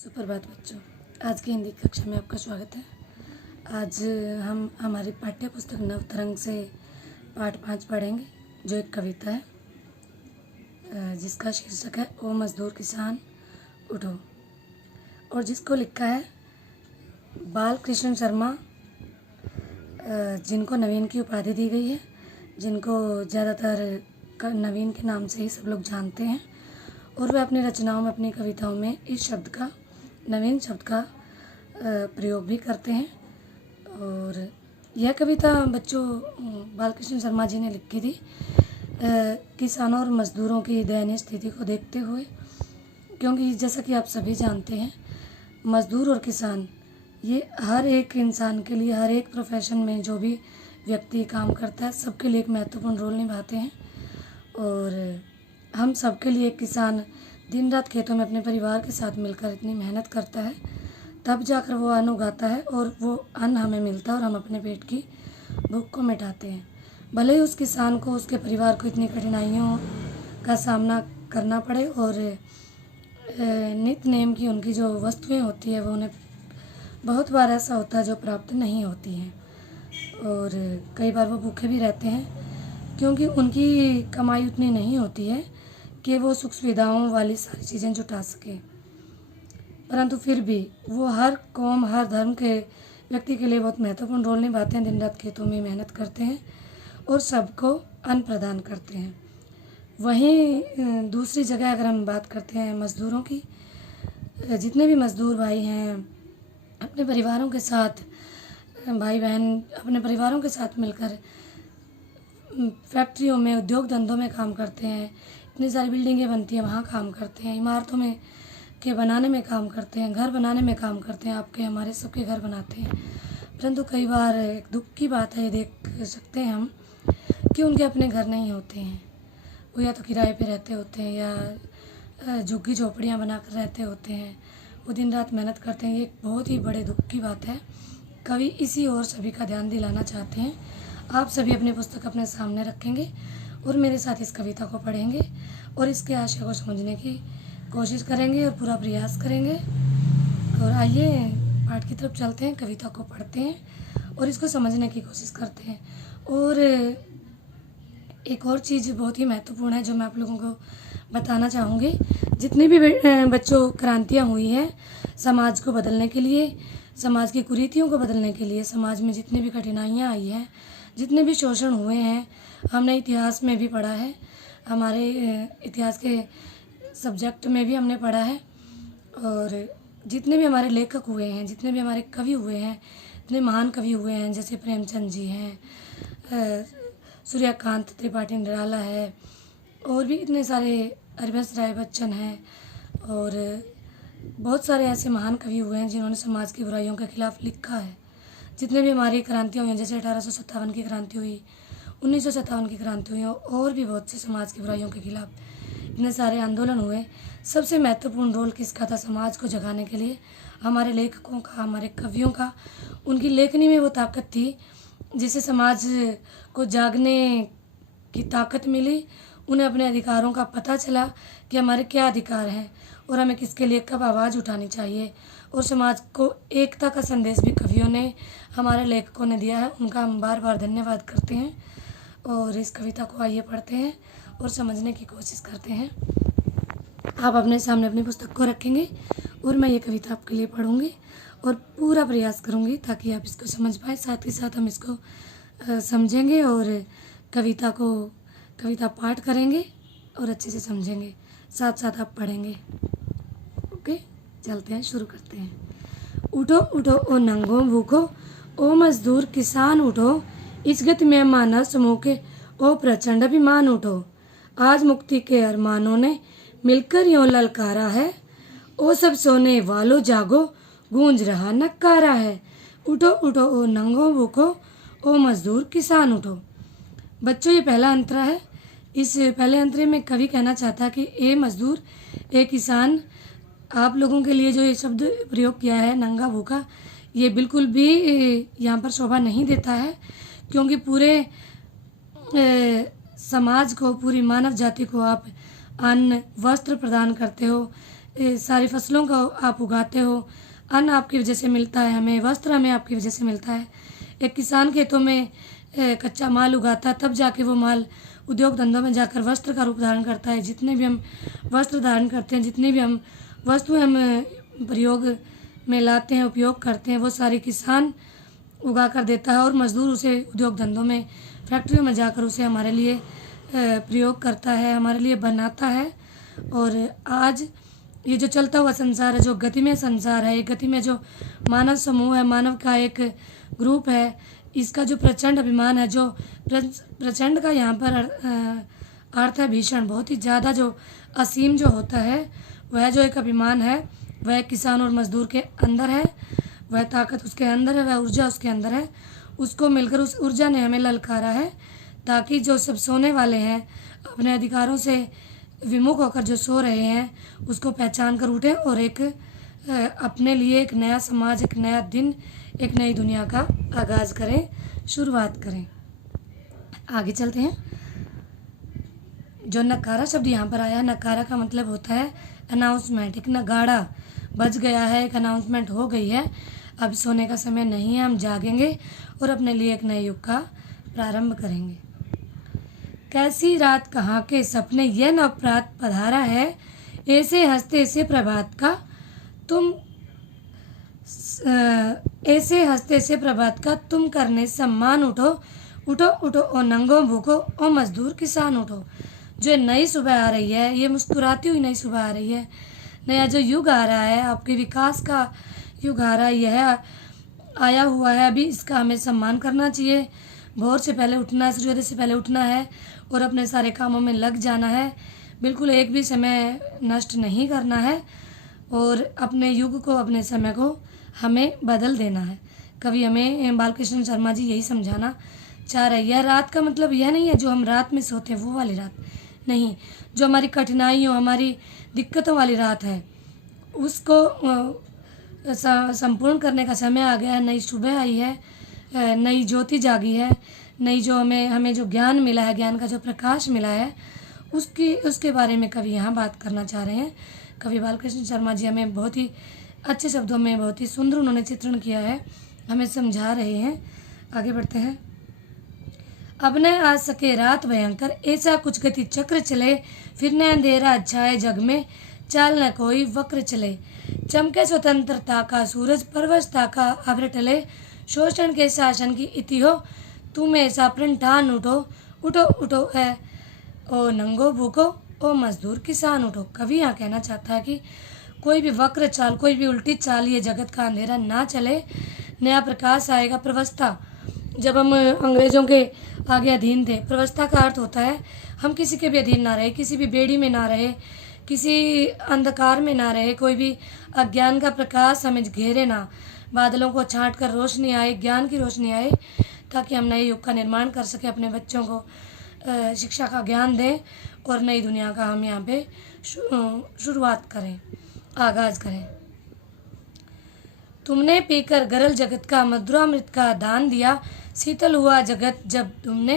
सुप्रभात बच्चों, आज की हिंदी कक्षा में आपका स्वागत है। आज हम हमारी पाठ्य पुस्तक नवतरंग से पाठ 5 पढ़ेंगे, जो एक कविता है जिसका शीर्षक है ओ मजदूर किसान उठो, और जिसको लिखा है बालकृष्ण शर्मा, जिनको नवीन की उपाधि दी गई है, जिनको ज़्यादातर नवीन के नाम से ही सब लोग जानते हैं। और वे अपनी रचनाओं में, अपनी कविताओं में इस शब्द का, नवीन शब्द का प्रयोग भी करते हैं। और यह कविता बच्चों बालकृष्ण शर्मा जी ने लिखी थी किसानों और मज़दूरों की दयनीय स्थिति को देखते हुए, क्योंकि जैसा कि आप सभी जानते हैं, मज़दूर और किसान ये हर एक इंसान के लिए, हर एक प्रोफेशन में जो भी व्यक्ति काम करता है, सबके लिए एक महत्वपूर्ण रोल निभाते हैं। और हम सबके लिए किसान दिन रात खेतों में अपने परिवार के साथ मिलकर इतनी मेहनत करता है, तब जाकर वो अन्न उगाता है और वो अन्न हमें मिलता है और हम अपने पेट की भूख को मिटाते हैं। भले ही उस किसान को, उसके परिवार को इतनी कठिनाइयों का सामना करना पड़े और नित्य नेम की उनकी जो वस्तुएं होती है वो उन्हें बहुत बार ऐसा होता है जो प्राप्त नहीं होती हैं, और कई बार वो भूखे भी रहते हैं, क्योंकि उनकी कमाई उतनी नहीं होती है कि वो सुख सुविधाओं वाली सारी चीज़ें जुटा सकें। परंतु फिर भी वो हर कौम, हर धर्म के व्यक्ति के लिए बहुत महत्वपूर्ण रोल निभाते हैं। दिन रात खेतों में मेहनत करते हैं और सबको अन्न प्रदान करते हैं। वहीं दूसरी जगह अगर हम बात करते हैं मज़दूरों की, जितने भी मज़दूर भाई हैं अपने परिवारों के साथ, भाई बहन अपने परिवारों के साथ मिलकर फैक्ट्रियों में, उद्योग धंधों में काम करते हैं, इतनी सारी बिल्डिंगें बनती हैं वहाँ काम करते हैं, इमारतों में के बनाने में काम करते हैं, घर बनाने में काम करते हैं, आपके हमारे सबके घर बनाते हैं। परंतु कई बार एक दुख की बात है, ये देख सकते हैं हम कि उनके अपने घर नहीं होते हैं। वो या तो किराए पे रहते होते हैं या झुग्गी झोपड़ियाँ बनाकर रहते होते हैं। वो दिन रात मेहनत करते हैं। ये एक बहुत ही बड़े दुख की बात है। कवि इसी और सभी का ध्यान दिलाना चाहते हैं। आप सभी अपनी पुस्तक अपने सामने रखेंगे और मेरे साथ इस कविता को पढ़ेंगे और इसके आशय को समझने की कोशिश करेंगे और पूरा प्रयास करेंगे। और आइए पाठ की तरफ चलते हैं, कविता को पढ़ते हैं और इसको समझने की कोशिश करते हैं। और एक और चीज़ बहुत ही महत्वपूर्ण है जो मैं आप लोगों को बताना चाहूँगी। जितनी भी बच्चों क्रांतियाँ हुई हैं समाज को बदलने के लिए, समाज की कुरीतियों को बदलने के लिए, समाज में जितनी भी कठिनाइयाँ आई हैं, जितने भी शोषण हुए हैं, हमने इतिहास में भी पढ़ा है, हमारे इतिहास के सब्जेक्ट में भी हमने पढ़ा है। और जितने भी हमारे लेखक हुए हैं, जितने भी हमारे कवि हुए हैं, इतने महान कवि हुए हैं, जैसे प्रेमचंद जी हैं, सूर्यकांत त्रिपाठी निराला है, और भी इतने सारे, हरिवंश राय बच्चन हैं, और बहुत सारे ऐसे महान कवि हुए हैं जिन्होंने समाज की बुराइयों के खिलाफ लिखा है। जितने भी हमारी क्रांतियाँ हुई हैं, जैसे 1857 की क्रांति हुई, 1957 की क्रांति हुई, और भी बहुत से समाज की बुराइयों के खिलाफ इतने सारे आंदोलन हुए। सबसे महत्वपूर्ण रोल किसका था समाज को जगाने के लिए? हमारे लेखकों का, हमारे कवियों का। उनकी लेखनी में वो ताकत थी जिससे समाज को जागने की ताकत मिली। उन्हें अपने अधिकारों का पता चला कि हमारे क्या अधिकार हैं और हमें किसके लिए कब आवाज़ उठानी चाहिए। और समाज को एकता का संदेश भी कवियों ने, हमारे लेखकों ने दिया है। उनका हम बार बार धन्यवाद करते हैं। और इस कविता को आइए पढ़ते हैं और समझने की कोशिश करते हैं। आप अपने सामने अपनी पुस्तक को रखेंगे और मैं ये कविता आपके लिए पढ़ूंगी और पूरा प्रयास करूंगी ताकि आप इसको समझ पाए। साथ ही साथ हम इसको समझेंगे और कविता पाठ करेंगे और अच्छे से समझेंगे, साथ साथ आप पढ़ेंगे। ओके, चलते हैं, शुरू करते हैं। उठो उठो ओ नंगो भूखो, ओ मजदूर किसान उठो, इस गति में मानव समूह के ओ प्रचंड अभिमान उठो। आज मुक्ति के अरमानों ने मिलकर यों ललकारा है, ओ सब सोने वालों जागो, गूंज रहा नक्कारा है। उठो उठो ओ नंगो भूखो, ओ मजदूर किसान उठो। बच्चों, ये पहला अंतरा है। इस पहले अंतरे में कवि कहना चाहता है कि ए मजदूर, ए किसान, आप लोगों के लिए जो ये शब्द प्रयोग किया है नंगा भूखा, ये बिल्कुल भी यहाँ पर शोभा नहीं देता है, क्योंकि पूरे समाज को, पूरी मानव जाति को आप अन्न, वस्त्र प्रदान करते हो, सारी फसलों को आप उगाते हो, अन्न आपकी वजह से मिलता है हमें, वस्त्र हमें आपकी वजह से मिलता है। एक किसान खेतों में कच्चा माल उगाता है, तब जाके वो माल उद्योग धंधों में जाकर वस्त्र का रूप धारण करता है। जितने भी हम वस्त्र धारण करते हैं, जितनी भी हम वस्तुएं हम प्रयोग में लाते हैं, उपयोग करते हैं, वो सारी किसान उगा कर देता है और मज़दूर उसे उद्योग धंधों में, फैक्ट्रियों में जाकर उसे हमारे लिए प्रयोग करता है, हमारे लिए बनाता है। और आज ये जो चलता हुआ संसार है, जो गतिमय संसार है, गति में जो मानव समूह है, मानव का एक ग्रुप है, इसका जो प्रचंड अभिमान है, जो प्रचंड का यहाँ पर अर्थ है भीषण, बहुत ही ज़्यादा, जो असीम जो होता है, वह जो एक अभिमान है वह किसान और मजदूर के अंदर है, वह ताकत उसके अंदर है, वह ऊर्जा उसके अंदर है। उसको मिलकर उस ऊर्जा ने हमें ललकारा है ताकि जो सब सोने वाले हैं, अपने अधिकारों से विमुख होकर जो सो रहे हैं, उसको पहचान कर उठें और एक अपने लिए एक नया समाज, एक नया दिन, एक नई दुनिया का आगाज़ करें, शुरुआत करें। आगे चलते हैं। जो नकारा शब्द यहाँ पर आया, नकारा का मतलब होता है अनाउंसमेंट। एक नगाड़ा बज गया है, एक अनाउंसमेंट हो गई है, अब सोने का समय नहीं है, हम जागेंगे और अपने लिए एक नए युग का प्रारंभ करेंगे। कैसी रात कहाँ के सपने यह नवप्रात पधारा है, ऐसे हंसते से प्रभात का तुम, ऐसे हंसते से प्रभात का तुम करने सम्मान उठो, उठो उठो ओ नंगो भूखो ओ मजदूर किसान उठो। जो नई सुबह आ रही है, ये मुस्कुराती हुई नई सुबह आ रही है, नया जो युग आ रहा है, आपके विकास का युग आ रहा है, यह आया हुआ है। अभी इसका हमें सम्मान करना चाहिए। भोर से पहले उठना है, सूर्योदय से पहले उठना है और अपने सारे कामों में लग जाना है। बिल्कुल एक भी समय नष्ट नहीं करना है और अपने युग को, अपने समय को हमें बदल देना है। कभी हमें बालकृष्ण शर्मा जी यही समझाना चाह रहे हैं। यह रात का मतलब यह नहीं है जो हम रात में सोते हैं वो वाली रात नहीं, जो हमारी कठिनाइयों, हमारी दिक्कतों वाली रात है, उसको संपूर्ण करने का समय आ गया है। नई सुबह आई है, नई ज्योति जागी है, नई जो हमें जो ज्ञान मिला है, ज्ञान का जो प्रकाश मिला है, उसके बारे में कवि यहाँ बात करना चाह रहे हैं। कवि बालकृष्ण शर्मा जी हमें बहुत ही अच्छे शब्दों में, बहुत ही सुंदर उन्होंने चित्रण किया है, हमें समझा रहे हैं। आगे बढ़ते हैं। अब न आ सके रात भयंकर, ऐसा कुछ गति चक्र चले, फिर न अंधेरा छाए जग में, चाल न कोई वक्र चले। चमके स्वतंत्रता का सूरज, परवशता का अभ्र टले, शोषण के शासन की इति हो, तुम ऐसा प्रण ठान उठो, उठो उठो है ओ नंगो भूखो ओ मजदूर किसान उठो। कवि यहाँ कहना चाहता है कि कोई भी वक्र चाल, कोई भी उल्टी चाल, ये जगत का अंधेरा ना चले, नया प्रकाश आएगा। प्रवस्था, जब हम अंग्रेजों के आगे अधीन थे, प्रवस्था का अर्थ होता है हम किसी के भी अधीन ना रहे, किसी भी बेड़ी में ना रहे, किसी अंधकार में ना रहे, कोई भी अज्ञान का प्रकाश हमें घेरे ना, बादलों को छांट कर रोशनी आए, ज्ञान की रोशनी आए, ताकि हम नए युग का निर्माण कर सकें, अपने बच्चों को शिक्षा का ज्ञान दें और नई दुनिया का हम यहाँ पे शुरुआत करें, आगाज़ करें। तुमने पीकर गरल जगत का मधुरामृत का दान दिया, शीतल हुआ जगत जब तुमने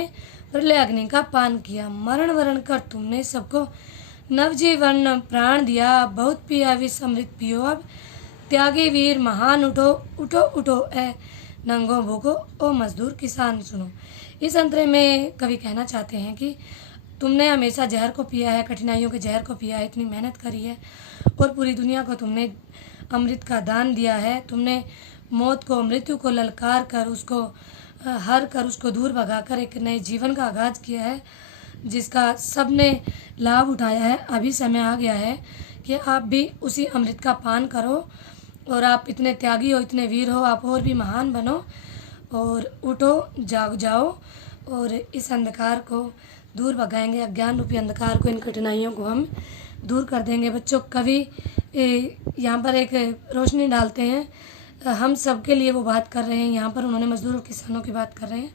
प्रलय अग्नि का पान किया। मरण वरण कर तुमने सबको नवजीवन प्राण दिया, बहुत पिया विष अमृत पियो अब, त्यागी वीर महान उठो, उठो उठो ए नंगो भूखो ओ मजदूर किसान सुनो। इस अंतरे में कवि कहना चाहते हैं कि तुमने हमेशा जहर को पिया है, कठिनाइयों के जहर को पिया है, इतनी मेहनत करी है और पूरी दुनिया को तुमने अमृत का दान दिया है। तुमने मौत को, मृत्यु को ललकार कर, उसको हर कर, उसको दूर भगाकर एक नए जीवन का आगाज़ किया है, जिसका सबने लाभ उठाया है। अभी समय आ गया है कि आप भी उसी अमृत का पान करो और आप इतने त्यागी हो, इतने वीर हो, आप और भी महान बनो और उठो, जाग जाओ और इस अंधकार को दूर भगाएंगे, अज्ञान रूपी अंधकार को, इन कठिनाइयों को हम दूर कर देंगे। बच्चों, कवि यहाँ पर एक रोशनी डालते हैं, हम सब के लिए वो बात कर रहे हैं। यहाँ पर उन्होंने मजदूर और किसानों की बात कर रहे हैं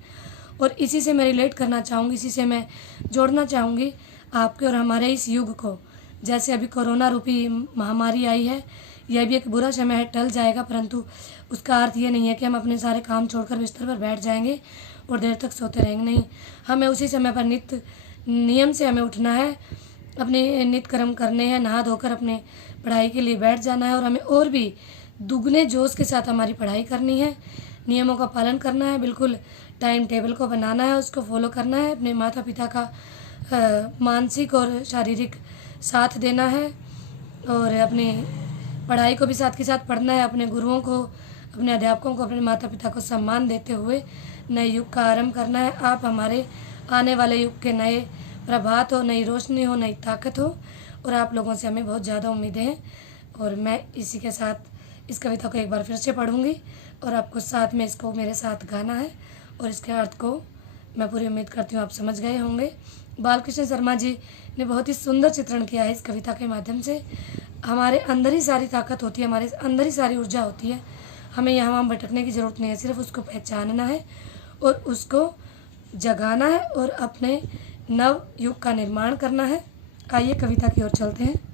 और इसी से मैं रिलेट करना चाहूँगी, इसी से मैं जोड़ना चाहूँगी आपके और हमारे इस युग को। जैसे अभी कोरोना रूपी महामारी आई है, यह भी एक बुरा समय है, टल जाएगा, परंतु उसका अर्थ ये नहीं है कि हम अपने सारे काम छोड़कर बिस्तर पर बैठ जाएंगे और देर तक सोते रहेंगे। नहीं, हमें उसी समय पर नित्य नियम से हमें उठना है अपने नित्य कर्म करने हैं, नहा धोकर अपने पढ़ाई के लिए बैठ जाना है और हमें और भी दुगने जोश के साथ हमारी पढ़ाई करनी है। नियमों का पालन करना है, बिल्कुल टाइम टेबल को बनाना है, उसको फॉलो करना है, अपने माता पिता का मानसिक और शारीरिक साथ देना है और अपनी पढ़ाई को भी साथ के साथ पढ़ना है। अपने गुरुओं को, अपने अध्यापकों को, अपने माता पिता को सम्मान देते हुए नए युग का आरंभ करना है। आप हमारे आने वाले युग के नए प्रभात हो, नई रोशनी हो, नई ताकत हो और आप लोगों से हमें बहुत ज़्यादा उम्मीदें हैं। और मैं इसी के साथ इस कविता को एक बार फिर से पढ़ूंगी और आपको साथ में इसको मेरे साथ गाना है और इसके अर्थ को मैं पूरी उम्मीद करती हूँ आप समझ गए होंगे। बालकृष्ण शर्मा जी ने बहुत ही सुंदर चित्रण किया है इस कविता के माध्यम से। हमारे अंदर ही सारी ताकत होती है, हमारे अंदर ही सारी ऊर्जा होती है। हमें यहाँ वहाँ भटकने की ज़रूरत नहीं है, सिर्फ उसको पहचानना है और उसको जगाना है और अपने नव युग का निर्माण करना है। आइए कविता की ओर चलते हैं।